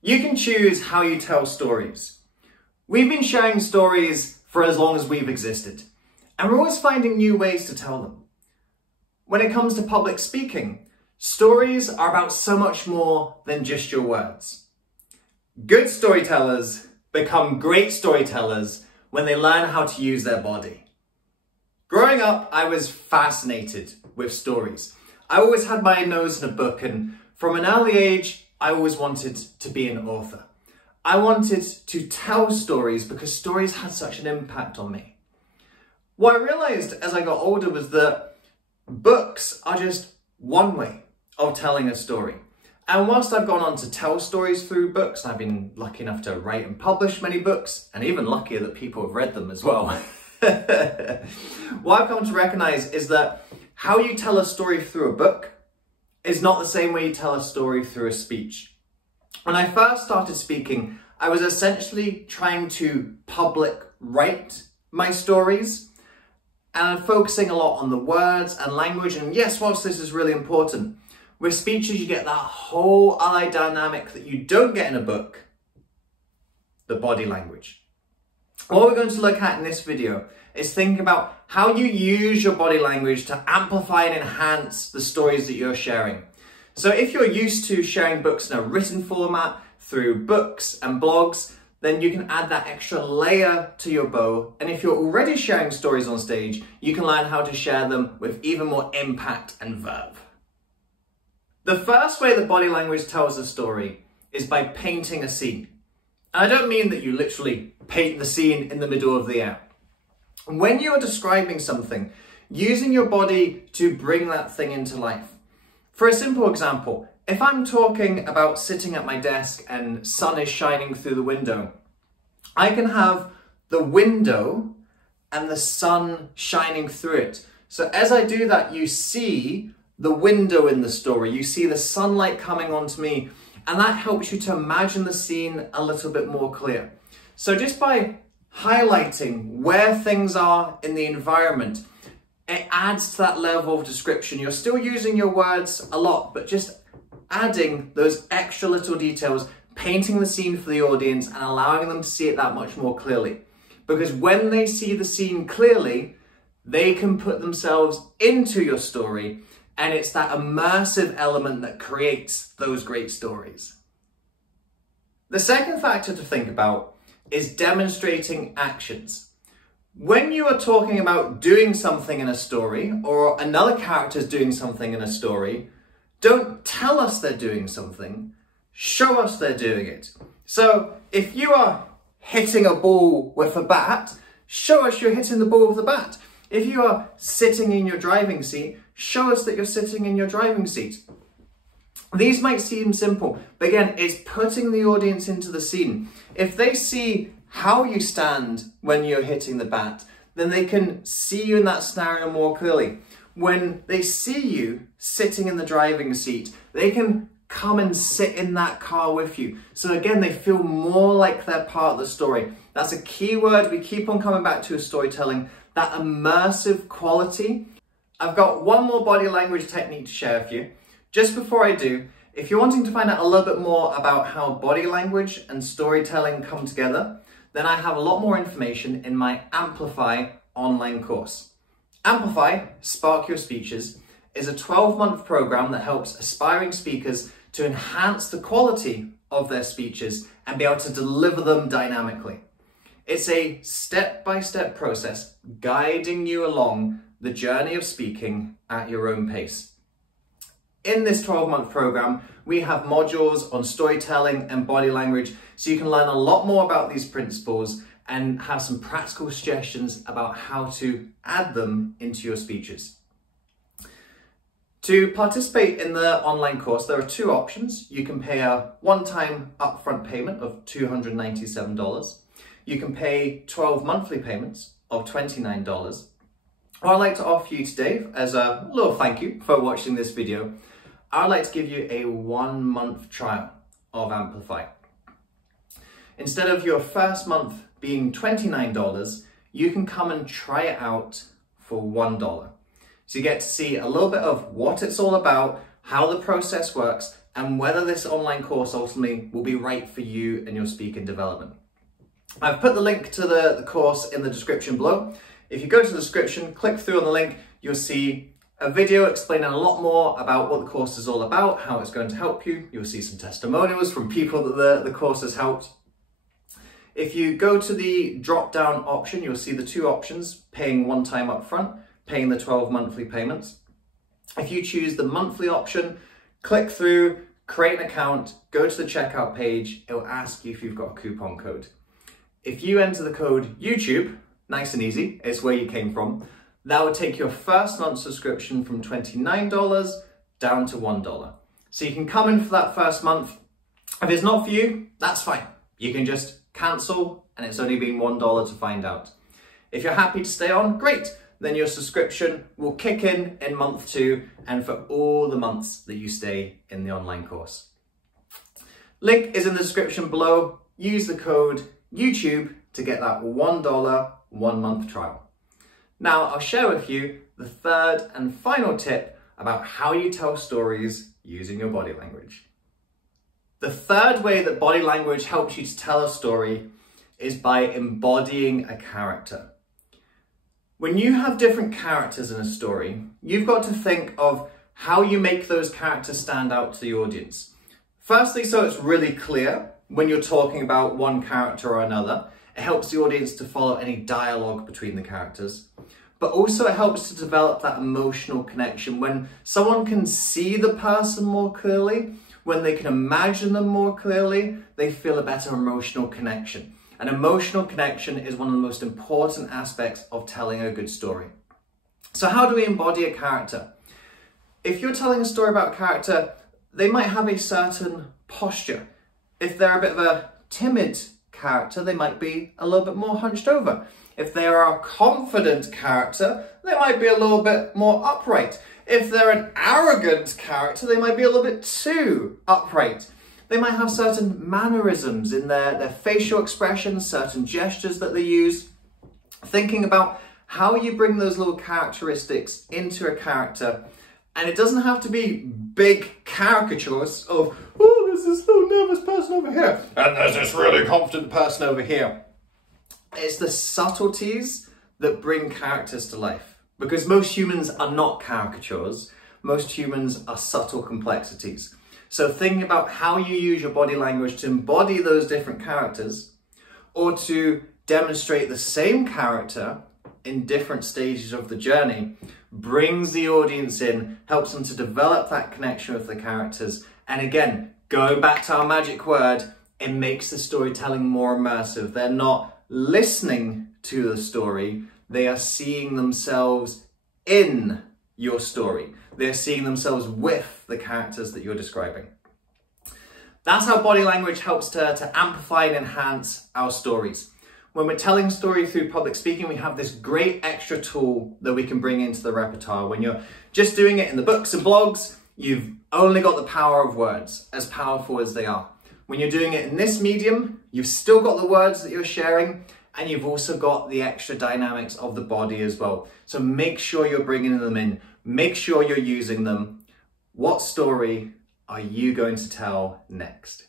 You can choose how you tell stories. We've been sharing stories for as long as we've existed, and we're always finding new ways to tell them. When it comes to public speaking, stories are about so much more than just your words. Good storytellers become great storytellers when they learn how to use their body. Growing up, I was fascinated with stories. I always had my nose in a book, and from an early age, I always wanted to be an author. I wanted to tell stories because stories had such an impact on me. What I realized as I got older was that books are just one way of telling a story. And whilst I've gone on to tell stories through books, and I've been lucky enough to write and publish many books, and even luckier that people have read them as well. What I've come to recognize is that how you tell a story through a book is not the same way you tell a story through a speech. When I first started speaking, I was essentially trying to public write my stories and focusing a lot on the words and language. And yes, whilst this is really important, with speeches you get that whole other dynamic that you don't get in a book, the body language. What we're going to look at in this video is think about how you use your body language to amplify and enhance the stories that you're sharing. So if you're used to sharing books in a written format through books and blogs, then you can add that extra layer to your bow. And if you're already sharing stories on stage, you can learn how to share them with even more impact and verve. The first way that body language tells a story is by painting a scene. And I don't mean that you literally paint the scene in the middle of the air. When you are describing something, using your body to bring that thing into life. For a simple example, if I'm talking about sitting at my desk and sun is shining through the window, I can have the window and the sun shining through it. So as I do that, you see the window in the story, you see the sunlight coming onto me, and that helps you to imagine the scene a little bit more clear. So just by highlighting where things are in the environment, it adds to that level of description. You're still using your words a lot, but just adding those extra little details, painting the scene for the audience and allowing them to see it that much more clearly. Because when they see the scene clearly, they can put themselves into your story, and it's that immersive element that creates those great stories. The second factor to think about is demonstrating actions. When you are talking about doing something in a story, or another character is doing something in a story, don't tell us they're doing something, show us they're doing it. So if you are hitting a ball with a bat, show us you're hitting the ball with a bat. If you are sitting in your driving seat, show us that you're sitting in your driving seat. These might seem simple, but again, it's putting the audience into the scene. If they see how you stand when you're hitting the bat, then they can see you in that scenario more clearly. When they see you sitting in the driving seat, they can come and sit in that car with you. So again, they feel more like they're part of the story. That's a key word we keep on coming back to with storytelling, that immersive quality. I've got one more body language technique to share with you. Just before I do, if you're wanting to find out a little bit more about how body language and storytelling come together, then I have a lot more information in my Amplify online course. Amplify, Spark Your Speeches, is a 12-month program that helps aspiring speakers to enhance the quality of their speeches and be able to deliver them dynamically. It's a step-by-step process guiding you along the journey of speaking at your own pace. In this 12-month program, we have modules on storytelling and body language, so you can learn a lot more about these principles and have some practical suggestions about how to add them into your speeches. To participate in the online course, there are two options. You can pay a one-time upfront payment of $297. You can pay 12 monthly payments of $29. What I'd like to offer you today, as a little thank you for watching this video, I'd like to give you a 1-month trial of Amplify. Instead of your first month being $29, you can come and try it out for $1. So you get to see a little bit of what it's all about, how the process works, and whether this online course ultimately will be right for you and your speaking development. I've put the link to the course in the description below. If you go to the description, click through on the link, you'll see a video explaining a lot more about what the course is all about, how it's going to help you. You'll see some testimonials from people that the course has helped. If you go to the drop-down option, you'll see the two options, paying one time up front, paying the 12 monthly payments. If you choose the monthly option, click through, create an account, go to the checkout page, it will ask you if you've got a coupon code. If you enter the code YouTube, nice and easy, it's where you came from, that will take your first month subscription from $29 down to $1. So you can come in for that first month. If it's not for you, that's fine. You can just cancel and it's only been $1 to find out. If you're happy to stay on, great. Then your subscription will kick in month 2 and for all the months that you stay in the online course. Link is in the description below. Use the code YouTube to get that $1 1-month trial. Now I'll share with you the third and final tip about how you tell stories using your body language. The third way that body language helps you to tell a story is by embodying a character. When you have different characters in a story, you've got to think of how you make those characters stand out to the audience. Firstly, so it's really clear when you're talking about one character or another. It helps the audience to follow any dialogue between the characters. But also it helps to develop that emotional connection. When someone can see the person more clearly, when they can imagine them more clearly, they feel a better emotional connection. An emotional connection is one of the most important aspects of telling a good story. So how do we embody a character? If you're telling a story about a character, they might have a certain posture. If they're a bit of a timid character, they might be a little bit more hunched over. If they are a confident character, they might be a little bit more upright. If they're an arrogant character, they might be a little bit too upright. They might have certain mannerisms in their facial expressions, certain gestures that they use. Thinking about how you bring those little characteristics into a character. And it doesn't have to be big caricatures of, oh, there's this little nervous person over here, and there's this really confident person over here. It's the subtleties that bring characters to life. Because most humans are not caricatures. Most humans are subtle complexities. So thinking about how you use your body language to embody those different characters, or to demonstrate the same character in different stages of the journey, brings the audience in, helps them to develop that connection with the characters. And again, going back to our magic word, it makes the storytelling more immersive. They're not listening to the story, they are seeing themselves in your story. They're seeing themselves with the characters that you're describing. That's how body language helps to amplify and enhance our stories. When we're telling story through public speaking, we have this great extra tool that we can bring into the repertoire. When you're just doing it in the books and blogs, you've only got the power of words, as powerful as they are. When you're doing it in this medium, you've still got the words that you're sharing, and you've also got the extra dynamics of the body as well. So make sure you're bringing them in. Make sure you're using them. What story are you going to tell next?